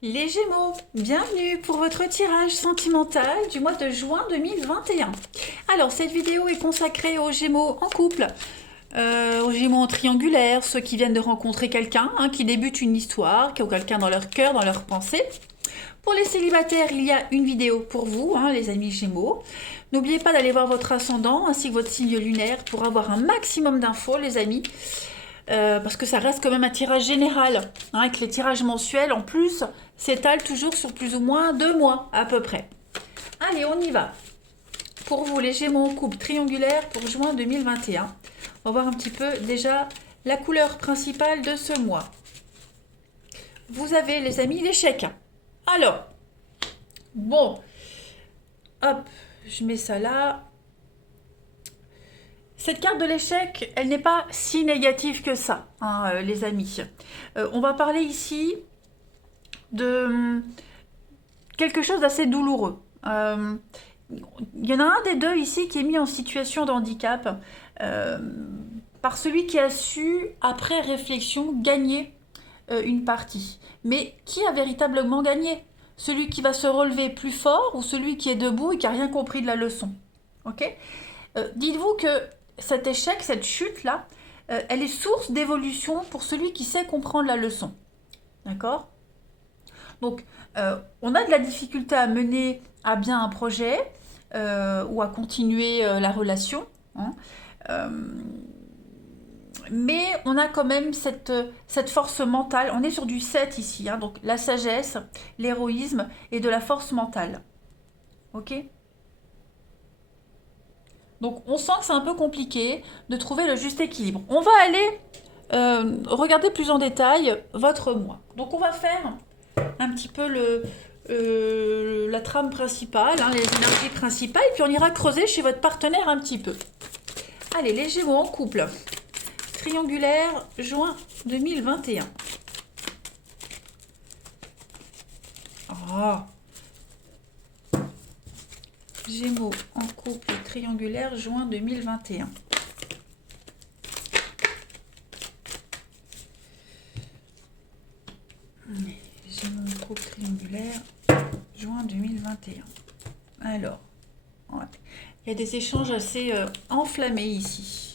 Les Gémeaux, bienvenue pour votre tirage sentimental du mois de juin 2021. Alors, cette vidéo est consacrée aux Gémeaux en couple, aux Gémeaux en triangulaire, ceux qui viennent de rencontrer quelqu'un, qui débute une histoire, qui ont quelqu'un dans leur cœur, dans leur pensée. Pour les célibataires, il y a une vidéo pour vous, les amis Gémeaux. N'oubliez pas d'aller voir votre ascendant ainsi que votre signe lunaire pour avoir un maximum d'infos, les amis. Parce que ça reste quand même un tirage général, avec les tirages mensuels en plus s'étalent toujours sur plus ou moins 2 mois à peu près. Allez, on y va. Pour vous, les Gémeaux en couple triangulaire pour juin 2021. On va voir un petit peu déjà la couleur principale de ce mois. Vous avez, les amis, l'échec. Alors, bon, hop, je mets ça là. Cette carte de l'échec, elle n'est pas si négative que ça, les amis. On va parler ici de quelque chose d'assez douloureux. Il y en a un des deux ici qui est mis en situation de handicap par celui qui a su, après réflexion, gagner une partie. Mais qui a véritablement gagné? Celui qui va se relever plus fort ou celui qui est debout et qui n'a rien compris de la leçon? Ok. Dites-vous que cet échec, cette chute-là, elle est source d'évolution pour celui qui sait comprendre la leçon. D'accord? Donc, on a de la difficulté à mener à bien un projet ou à continuer la relation. Mais on a quand même cette force mentale. On est sur du 7 ici, donc la sagesse, l'héroïsme et de la force mentale. Ok? Donc on sent que c'est un peu compliqué de trouver le juste équilibre. On va aller regarder plus en détail votre mois. Donc on va faire un petit peu la trame principale, les énergies principales, et puis on ira creuser chez votre partenaire un petit peu. Allez, les Gémeaux en couple. Triangulaire, juin 2021. Oh. Gémeaux en couple triangulaire, juin 2021. Gémeaux en couple triangulaire, juin 2021. Alors, ouais. Il y a des échanges assez enflammés ici.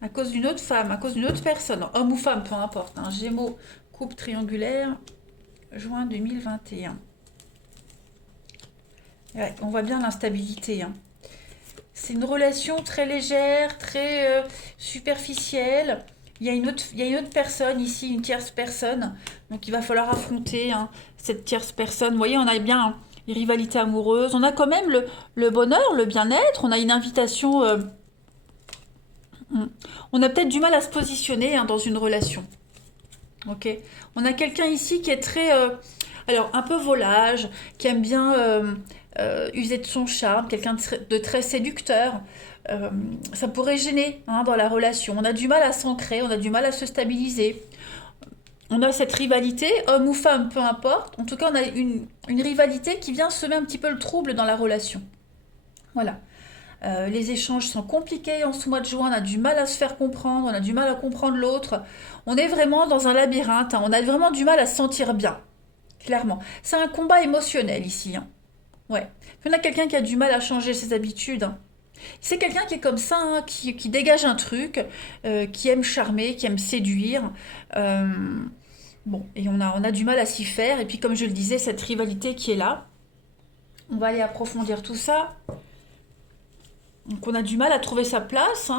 À cause d'une autre femme, à cause d'une autre personne, homme ou femme, peu importe. Gémeaux, couple triangulaire, juin 2021. Ouais, on voit bien l'instabilité. C'est une relation très légère, très superficielle. Il y a une autre personne ici, une tierce personne. Donc il va falloir affronter cette tierce personne. Vous voyez, on a bien les rivalités amoureuses. On a quand même le bonheur, le bien-être. On a une invitation. On a peut-être du mal à se positionner dans une relation. Ok. On a quelqu'un ici qui est très, alors un peu volage, qui aime bien user de son charme, quelqu'un de très séducteur. Ça pourrait gêner dans la relation. On a du mal à s'ancrer, on a du mal à se stabiliser. On a cette rivalité, homme ou femme, peu importe. En tout cas, on a une rivalité qui vient semer un petit peu le trouble dans la relation. Voilà. Les échanges sont compliqués en ce mois de juin, on a du mal à se faire comprendre, on a du mal à comprendre l'autre. On est vraiment dans un labyrinthe, on a vraiment du mal à se sentir bien, clairement. C'est un combat émotionnel ici. Ouais. On a quelqu'un qui a du mal à changer ses habitudes. C'est quelqu'un qui est comme ça, qui dégage un truc, qui aime charmer, qui aime séduire. Bon, et on a du mal à s'y faire. Et puis comme je le disais, cette rivalité qui est là. On va aller approfondir tout ça. Donc on a du mal à trouver sa place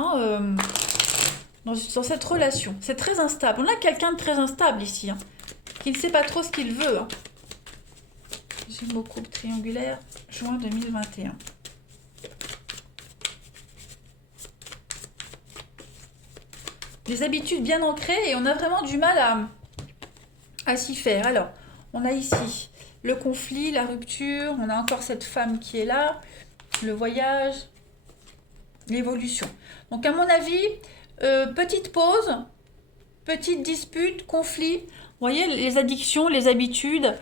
dans cette relation. C'est très instable. On a quelqu'un de très instable ici, qui ne sait pas trop ce qu'il veut. Gémeaux couple triangulaire, juin 2021. Des habitudes bien ancrées et on a vraiment du mal à s'y faire. Alors, on a ici le conflit, la rupture, on a encore cette femme qui est là, le voyage, l'évolution. Donc à mon avis, petite pause, petite dispute, conflit. Vous voyez, les addictions, les habitudes.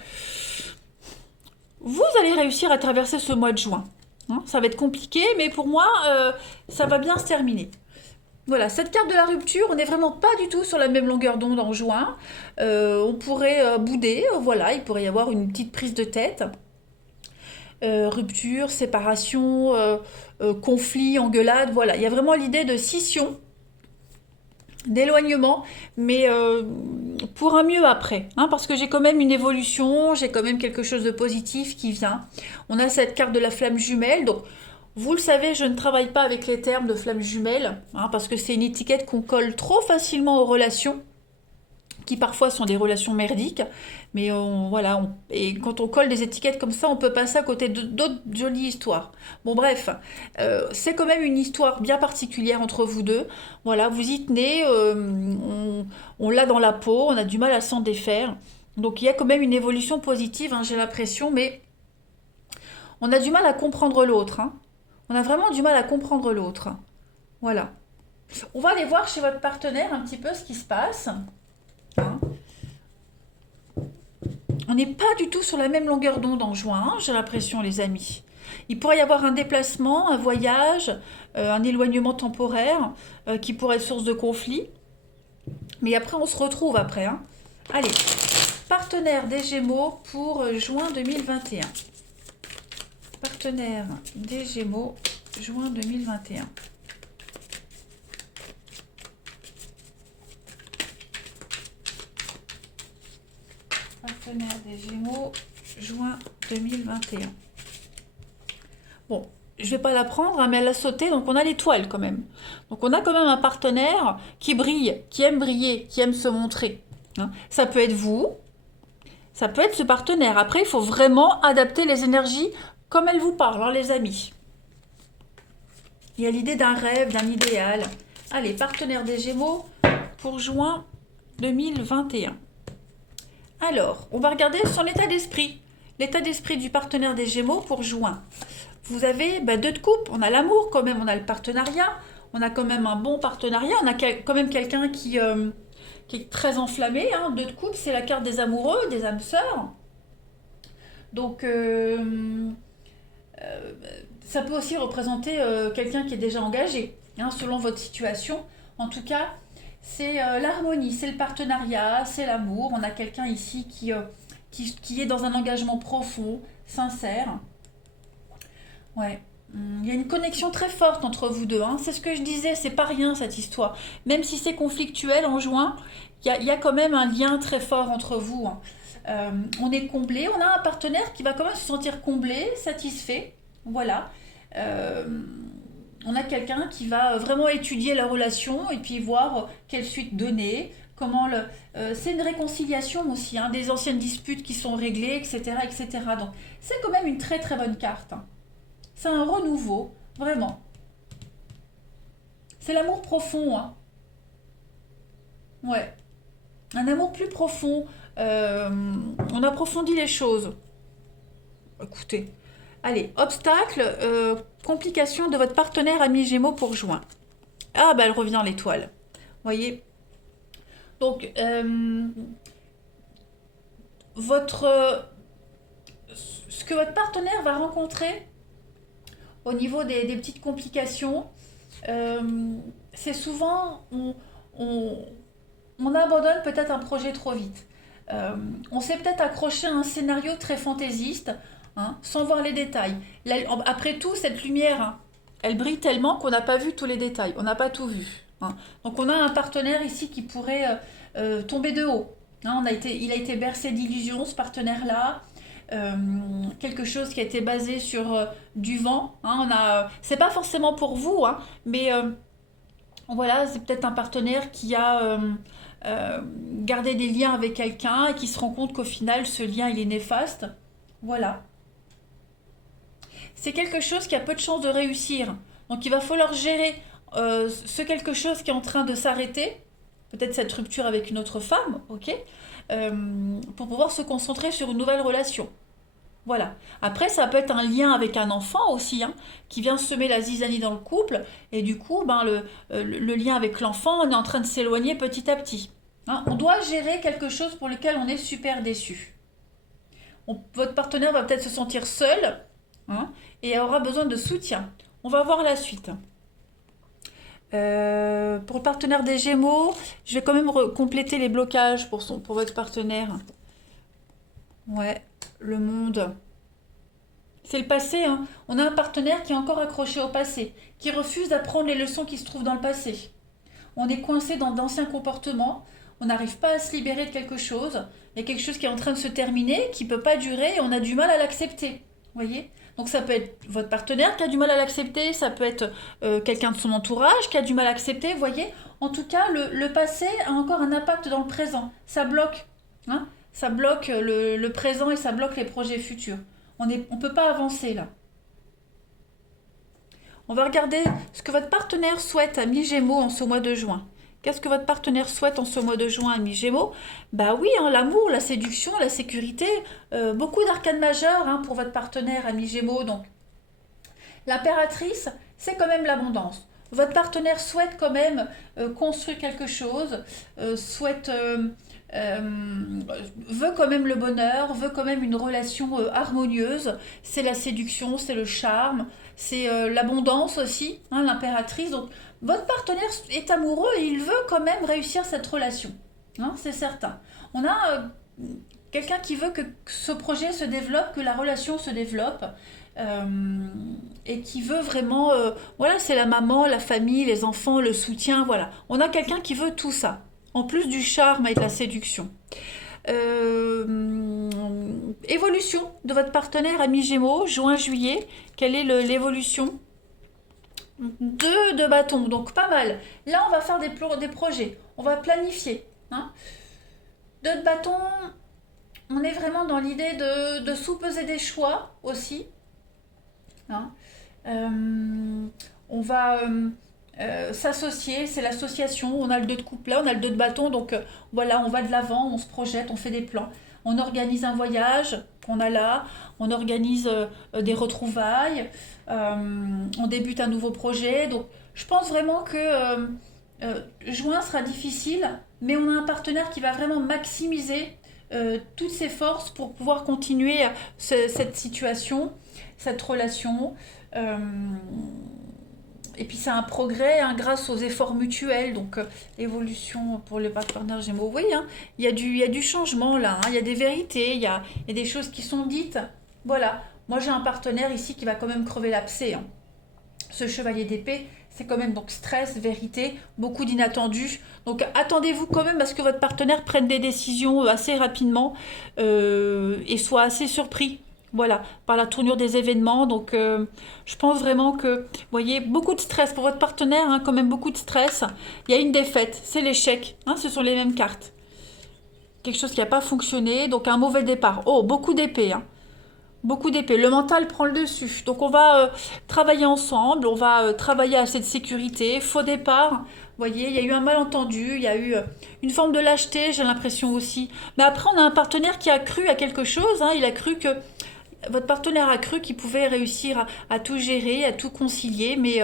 Vous allez réussir à traverser ce mois de juin. Ça va être compliqué, mais pour moi, ça va bien se terminer. Voilà, cette carte de la rupture, on n'est vraiment pas du tout sur la même longueur d'onde en juin. On pourrait bouder, voilà, il pourrait y avoir une petite prise de tête. Rupture, séparation, conflit, engueulade, voilà. Il y a vraiment l'idée de scission, d'éloignement, mais pour un mieux après, hein, parce que j'ai quand même une évolution, j'ai quand même quelque chose de positif qui vient. On a cette carte de la flamme jumelle, donc vous le savez, je ne travaille pas avec les termes de flamme jumelle, hein, parce que c'est une étiquette qu'on colle trop facilement aux relations, qui parfois sont des relations merdiques, mais voilà, et quand on colle des étiquettes comme ça, on peut passer à côté d'autres jolies histoires. Bon bref, c'est quand même une histoire bien particulière entre vous deux. Voilà, vous y tenez, on l'a dans la peau, on a du mal à s'en défaire. Donc il y a quand même une évolution positive, hein, j'ai l'impression, mais on a du mal à comprendre l'autre, hein. On a vraiment du mal à comprendre l'autre. Voilà. On va aller voir chez votre partenaire un petit peu ce qui se passe, hein. On n'est pas du tout sur la même longueur d'onde en juin, hein, j'ai l'impression, les amis. Il pourrait y avoir un déplacement, un voyage, un éloignement temporaire qui pourrait être source de conflit. Mais après, on se retrouve après, hein. Allez, partenaire des Gémeaux pour juin 2021. Partenaire des Gémeaux, juin 2021. Partenaire des Gémeaux, juin 2021. Bon, je vais pas la prendre, hein, mais elle a sauté, donc on a l'étoile quand même. Donc on a quand même un partenaire qui brille, qui aime briller, qui aime se montrer, hein. Ça peut être vous, ça peut être ce partenaire. Après, il faut vraiment adapter les énergies comme elles vous parlent, hein, les amis. Il y a l'idée d'un rêve, d'un idéal. Allez, partenaire des Gémeaux pour juin 2021. Alors, on va regarder son état d'esprit. L'état d'esprit du partenaire des Gémeaux pour juin. Vous avez deux de coupe, on a l'amour quand même, on a le partenariat, on a quand même un bon partenariat, on a quand même quelqu'un qui est très enflammé, hein. Deux de coupe, c'est la carte des amoureux, des âmes sœurs. Donc, ça peut aussi représenter quelqu'un qui est déjà engagé, hein, selon votre situation. En tout cas, c'est l'harmonie, c'est le partenariat, c'est l'amour. On a quelqu'un ici qui est dans un engagement profond, sincère. Ouais. Il y a une connexion très forte entre vous deux, hein. C'est ce que je disais, c'est pas rien cette histoire. Même si c'est conflictuel en juin, il y a quand même un lien très fort entre vous, hein. On est comblé, on a un partenaire qui va quand même se sentir comblé, satisfait. Voilà. Euh, on a quelqu'un qui va vraiment étudier la relation et puis voir quelle suite donner, c'est une réconciliation aussi, hein, des anciennes disputes qui sont réglées, etc., etc. Donc c'est quand même une très très bonne carte, hein. C'est un renouveau, vraiment. C'est l'amour profond, hein. Ouais. Un amour plus profond. On approfondit les choses. Écoutez. Allez, obstacle, complication de votre partenaire ami Gémeaux pour juin. Ah, bah elle revient l'étoile. Voyez. Donc, votre, ce que votre partenaire va rencontrer au niveau des petites complications, euh, c'est souvent on, on abandonne peut-être un projet trop vite. On s'est peut-être accroché à un scénario très fantaisiste, hein, sans voir les détails. Après tout, cette lumière, hein, elle brille tellement qu'on n'a pas vu tous les détails, on n'a pas tout vu, hein. Donc on a un partenaire ici qui pourrait tomber de haut, hein. Il a été bercé d'illusions, ce partenaire-là. Euh, Quelque chose qui a été basé sur du vent, hein. C'est pas forcément pour vous, hein, mais voilà, c'est peut-être un partenaire qui a gardé des liens avec quelqu'un et qui se rend compte qu'au final, ce lien, il est néfaste. Voilà. C'est quelque chose qui a peu de chances de réussir. Donc il va falloir gérer ce quelque chose qui est en train de s'arrêter, peut-être cette rupture avec une autre femme, ok, pour pouvoir se concentrer sur une nouvelle relation. Voilà. Après, ça peut être un lien avec un enfant aussi, hein, qui vient semer la zizanie dans le couple, et du coup, le lien avec l'enfant, on est en train de s'éloigner petit à petit, hein. On doit gérer quelque chose pour lequel on est super déçu. Votre partenaire va peut-être se sentir seul, hein, et aura besoin de soutien. On va voir la suite. Pour le partenaire des Gémeaux, je vais quand même compléter les blocages pour votre partenaire. Ouais, le monde. C'est le passé, hein. On a un partenaire qui est encore accroché au passé, qui refuse d'apprendre les leçons qui se trouvent dans le passé. On est coincé dans d'anciens comportements, on n'arrive pas à se libérer de quelque chose, il y a quelque chose qui est en train de se terminer, qui ne peut pas durer, et on a du mal à l'accepter. Voyez. Donc ça peut être votre partenaire qui a du mal à l'accepter, ça peut être quelqu'un de son entourage qui a du mal à accepter, voyez. En tout cas, le passé a encore un impact dans le présent. Ça bloque, hein. Ça bloque le présent et ça bloque les projets futurs. On ne peut pas avancer là. On va regarder ce que votre partenaire souhaite à mi-gémeaux en ce mois de juin. Qu'est-ce que votre partenaire souhaite en ce mois de juin à mi-gémeaux? Bah oui, hein, l'amour, la séduction, la sécurité, beaucoup d'arcanes majeures hein, pour votre partenaire à mi-gémeaux. Donc, l'impératrice, c'est quand même l'abondance. Votre partenaire souhaite quand même construire quelque chose, euh, veut quand même le bonheur, veut quand même une relation harmonieuse. C'est la séduction, c'est le charme, c'est l'abondance aussi, hein, l'impératrice. Donc, votre partenaire est amoureux et il veut quand même réussir cette relation. Hein, c'est certain. On a quelqu'un qui veut que ce projet se développe, que la relation se développe. euh, et qui veut vraiment, voilà, c'est la maman, la famille, les enfants, le soutien, voilà. On a quelqu'un qui veut tout ça, en plus du charme et de la séduction. Euh, Évolution de votre partenaire à mi-gémeaux, juin-juillet, quelle est l'évolution? Deux de bâtons, donc pas mal. Là, on va faire des projets, on va planifier. Hein. Deux de bâtons, on est vraiment dans l'idée de sous-peser des choix aussi. Hein. On va s'associer, c'est l'association, on a le 2 de coupe là, on a le 2 de bâton, donc voilà, on va de l'avant, on se projette, on fait des plans. On organise un voyage qu'on a là, on organise des retrouvailles, on débute un nouveau projet. Donc je pense vraiment que juin sera difficile, mais on a un partenaire qui va vraiment maximiser toutes ses forces pour pouvoir continuer cette situation, cette relation. Euh, et puis c'est un progrès hein, grâce aux efforts mutuels, donc évolution pour les partenaires Gémeaux. Oui, hein, il y a du changement là, hein, il y a des vérités, il y a des choses qui sont dites. Voilà, moi j'ai un partenaire ici qui va quand même crever l'abcès. Hein. Ce chevalier d'épée, c'est quand même donc stress, vérité, beaucoup d'inattendus. Donc attendez-vous quand même à ce que votre partenaire prenne des décisions assez rapidement et soit assez surpris. Voilà, par la tournure des événements. Donc, je pense vraiment que, vous voyez, beaucoup de stress pour votre partenaire, hein, quand même beaucoup de stress. Il y a une défaite, c'est l'échec. Hein, ce sont les mêmes cartes. Quelque chose qui n'a pas fonctionné, donc un mauvais départ. Oh, beaucoup d'épées. Hein. Beaucoup d'épées. Le mental prend le dessus. Donc on va travailler ensemble, on va travailler à cette sécurité. Faux départ, vous voyez, il y a eu un malentendu, il y a eu une forme de lâcheté, j'ai l'impression aussi. Mais après, on a un partenaire qui a cru à quelque chose. Hein, il a cru que votre partenaire a cru qu'il pouvait réussir à tout gérer, à tout concilier, mais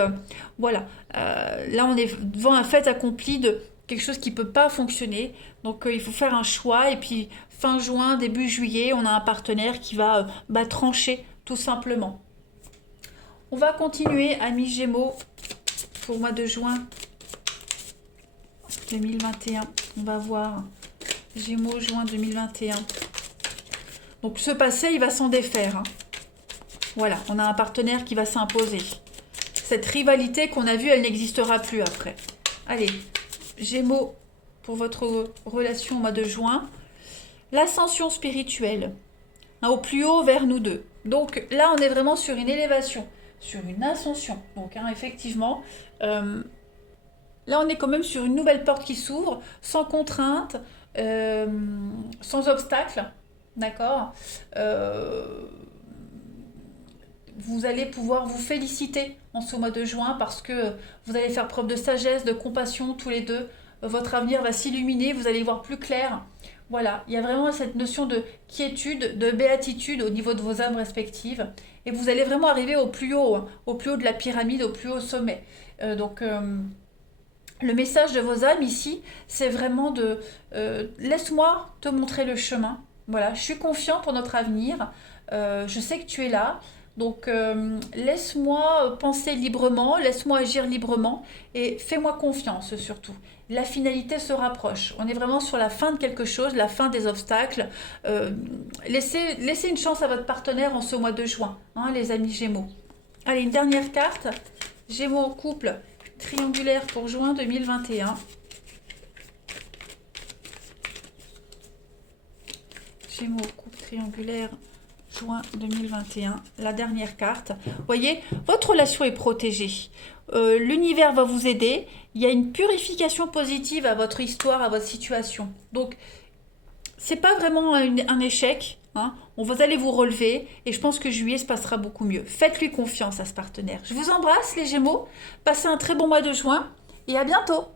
voilà. Là, on est devant un fait accompli de quelque chose qui ne peut pas fonctionner. Donc, il faut faire un choix. Et puis, fin juin, début juillet, on a un partenaire qui va trancher, tout simplement. On va continuer, amis Gémeaux, pour le mois de juin 2021. On va voir Gémeaux, juin 2021. Donc ce passé, il va s'en défaire. Hein. Voilà, on a un partenaire qui va s'imposer. Cette rivalité qu'on a vue, elle n'existera plus après. Allez, Gémeaux, pour votre relation au mois de juin. L'ascension spirituelle, hein, au plus haut vers nous deux. Donc là, on est vraiment sur une élévation, sur une ascension. Donc hein, effectivement, là, on est quand même sur une nouvelle porte qui s'ouvre, sans contrainte, sans obstacle. D'accord. Vous allez pouvoir vous féliciter en ce mois de juin parce que vous allez faire preuve de sagesse, de compassion tous les deux. Votre avenir va s'illuminer, vous allez y voir plus clair. Voilà, il y a vraiment cette notion de quiétude, de béatitude au niveau de vos âmes respectives. Et vous allez vraiment arriver hein, au plus haut de la pyramide, au plus haut sommet. Le message de vos âmes ici, c'est vraiment de laisse-moi te montrer le chemin. Voilà, je suis confiant pour notre avenir. Je sais que tu es là. Donc, laisse-moi penser librement, laisse-moi agir librement et fais-moi confiance surtout. La finalité se rapproche. On est vraiment sur la fin de quelque chose, la fin des obstacles. Laissez une chance à votre partenaire en ce mois de juin, hein, les amis Gémeaux. Allez, une dernière carte. Gémeaux couple triangulaire pour juin 2021. Gémeaux couple triangulaire juin 2021, la dernière carte. Vous voyez, votre relation est protégée. L'univers va vous aider. Il y a une purification positive à votre histoire, à votre situation. Donc, c'est pas vraiment un échec. Hein. Vous allez vous relever et je pense que juillet se passera beaucoup mieux. Faites-lui confiance à ce partenaire. Je vous embrasse les Gémeaux. Passez un très bon mois de juin et à bientôt.